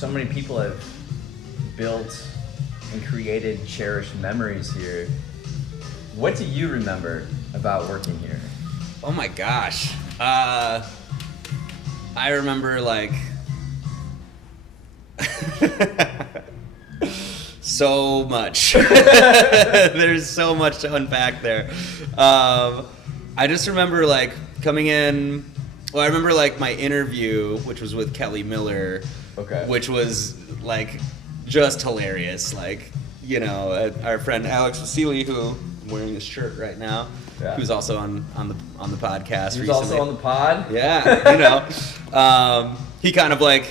so many people have built and created cherished memories here. What do you remember about working here? Oh my gosh. I remember like so much. There's so much to unpack there. I just remember like coming in. Well, I remember like my interview, which was with Kelly Miller, which was like just hilarious. Like, you know, our friend Alex Vasili, who I'm wearing this shirt right now, who's also on the podcast recently. Who's also on the pod? Yeah, you know. He kind of like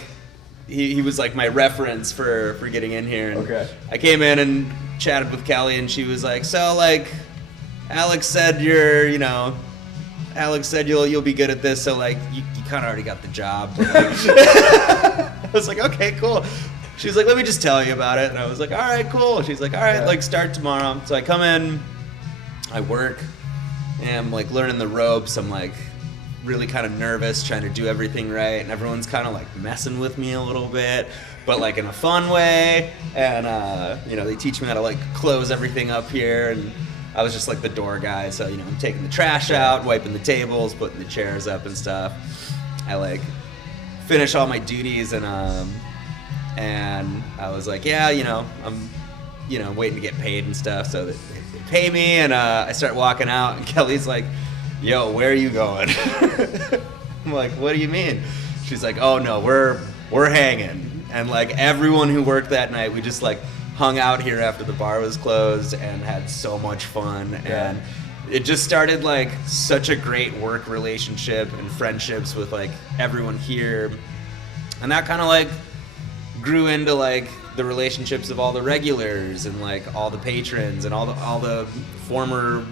he was like my reference for getting in here. And I came in and chatted with Kelly, and she was like, "So like, Alex said you'll be good at this, so like you kind of already got the job." I was like, "Okay, cool." She's like, "Let me just tell you about it," and I was like, "All right, cool." She's like, "All right, like start tomorrow." So I come in, I work, and I'm like learning the ropes. I'm like really kind of nervous, trying to do everything right, and everyone's kind of like messing with me a little bit, but like in a fun way. And you know, they teach me how to like close everything up here, and I was just like the door guy, so you know, I'm taking the trash out, wiping the tables, putting the chairs up and stuff. I like finish all my duties, and I was like, yeah, you know, I'm, you know, waiting to get paid and stuff, so they pay me, and I start walking out, and Kelly's like, "Yo, where are you going?" I'm like, "What do you mean?" She's like, "Oh no, we're hanging," and like everyone who worked that night, we just like hung out here after the bar was closed and had so much fun. And it just started like such a great work relationship and friendships with like everyone here, and that kind of like grew into like the relationships of all the regulars and like all the patrons and all the former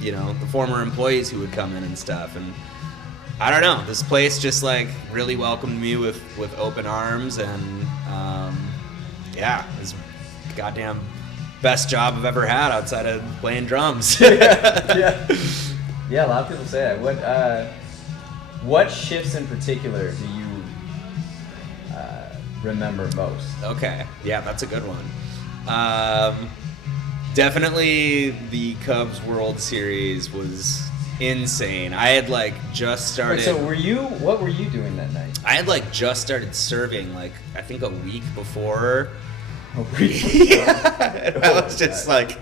you know, the former employees who would come in and stuff. And I don't know, this place just like really welcomed me with open arms, and yeah, it was goddamn best job I've ever had outside of playing drums. Yeah, a lot of people say that. What shifts in particular do you remember most? Okay, yeah, that's a good one. Definitely the Cubs World Series was insane. I had like just started. Wait, so what were you doing that night? I had like just started serving, like I think a week before. Yeah. I was just like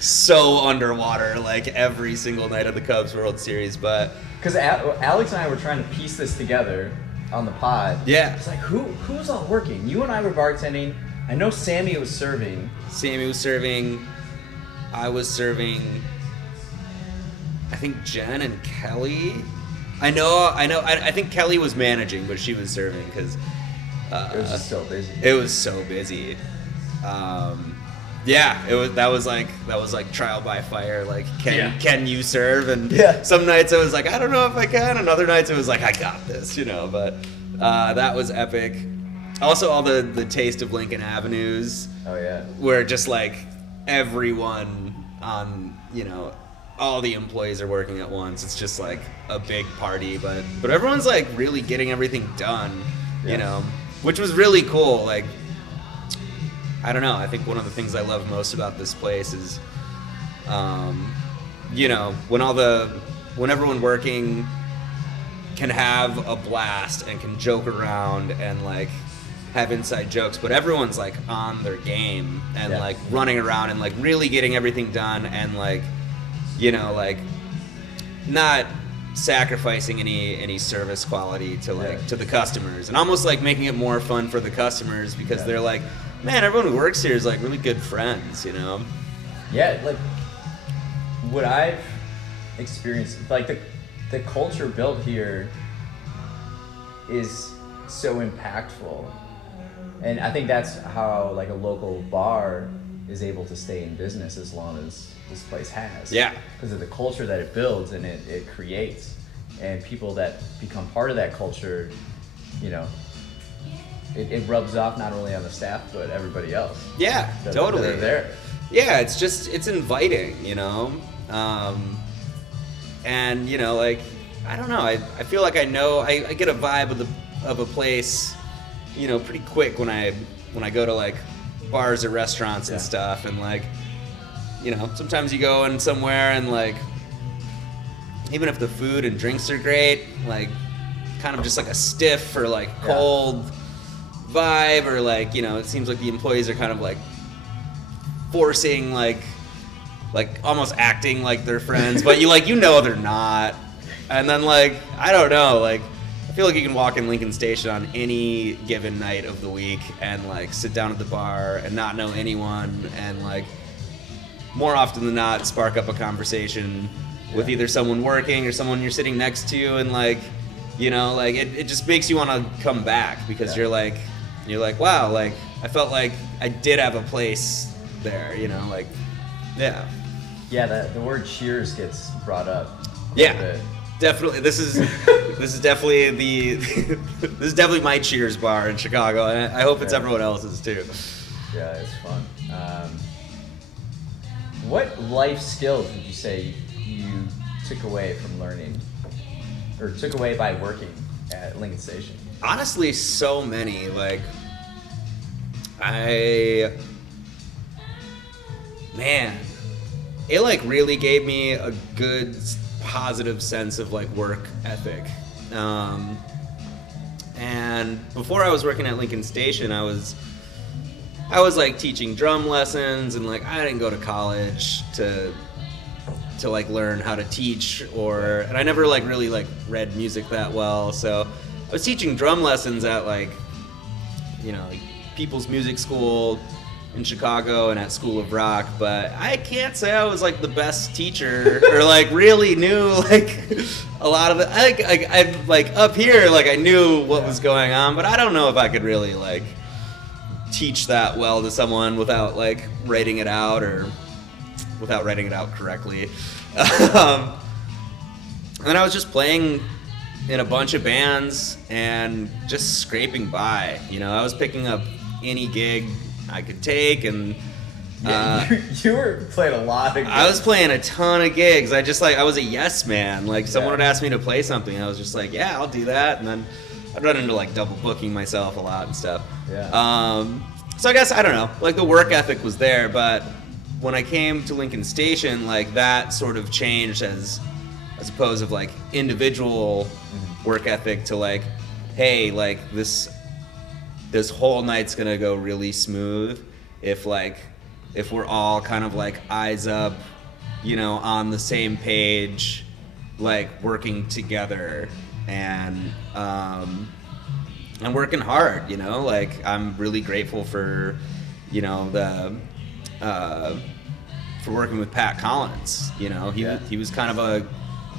so underwater like every single night of the Cubs World Series. But because Alex and I were trying to piece this together on the pod. Yeah, it's like who's all working? You and I were bartending. I know Sammy was serving. I was serving. I think Jen and Kelly. I think Kelly was managing, but she was serving because it was just so busy. It was so busy. Yeah, that was like trial by fire. Like, can you serve? And some nights it was like, I don't know if I can, and other nights it was like, I got this, you know. But that was epic. Also, all the Taste of Lincoln Avenues. Oh yeah. Where just like everyone on, you know, all the employees are working at once. It's just like a big party, but everyone's like really getting everything done, you know, which was really cool. Like, I don't know. I think one of the things I love most about this place is, you know, when everyone working can have a blast and can joke around and like have inside jokes, but everyone's like on their game and like running around and like really getting everything done and like, you know, like not sacrificing any service quality to like to the customers, and almost like making it more fun for the customers because they're like, man, everyone who works here is like really good friends, you know? Yeah, like what I've experienced, like the culture built here is so impactful. And I think that's how like a local bar is able to stay in business as long as this place has. Yeah. Because of the culture that it builds and it creates. And people that become part of that culture, you know, it rubs off not only on the staff, but everybody else. Yeah, totally. That are there. Yeah, it's inviting, you know? And, you know, like, I don't know, I feel like I get a vibe of a place pretty quick when I go to like bars or restaurants and Yeah. stuff, and like, sometimes you go in somewhere and like, even if the food and drinks are great, like kind of just like a stiff or like cold vibe, or like, it seems like the employees are kind of like forcing like almost acting like they're friends, but they're not. And then like, I don't know, like I feel like you can walk in Lincoln Station on any given night of the week and like sit down at the bar and not know anyone, and like more often than not spark up a conversation with either someone working or someone you're sitting next to, and like, like it just makes you want to come back, because you're like, wow, like I felt like I did have a place there, like, yeah. Yeah, the word cheers gets brought up. Yeah, definitely. This is definitely this is definitely my Cheers bar in Chicago, and I hope it's everyone else's too. Yeah, it's fun. What life skills would you say you took away from learning, or took away by working at Lincoln Station? Honestly, so many. Like, it like really gave me a good positive sense of like work ethic. And before I was working at Lincoln Station, I was like teaching drum lessons, and like I didn't go to college to like learn how to teach, and I never like really like read music that well. So I was teaching drum lessons at like People's Music School in Chicago and at School of Rock, but I can't say I was like the best teacher or like really knew like a lot of it. I like up here, like I knew what was going on, but I don't know if I could really like teach that well to someone without like writing it out, or without writing it out correctly. And then I was just playing in a bunch of bands and just scraping by. I was picking up any gig I could take, and you were playing a lot of gigs. I was playing a ton of gigs. I was a yes man. Like someone would ask me to play something, I was just like, yeah, I'll do that. And then I'd run into like double booking myself a lot and stuff. Yeah. So I guess, I don't know, like the work ethic was there, but when I came to Lincoln Station, like that sort of changed as opposed of like individual work ethic to like, hey, like this whole night's gonna go really smooth if we're all kind of like eyes up, on the same page, like working together and working hard, like I'm really grateful for, for working with Pat Collins. He was kind of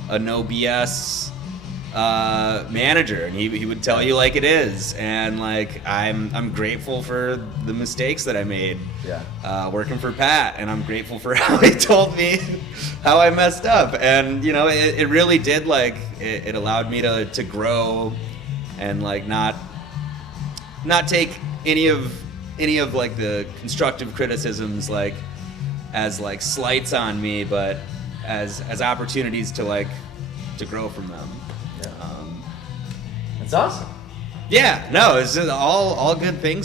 a no BS manager, and he would tell you like it is, and like I'm grateful for the mistakes that I made working for Pat, and I'm grateful for how he told me how I messed up, and it really did, like it allowed me to grow and like not take any of like the constructive criticisms like as like slights on me, but as opportunities to grow from them. That's awesome. Yeah, no, it's just all good things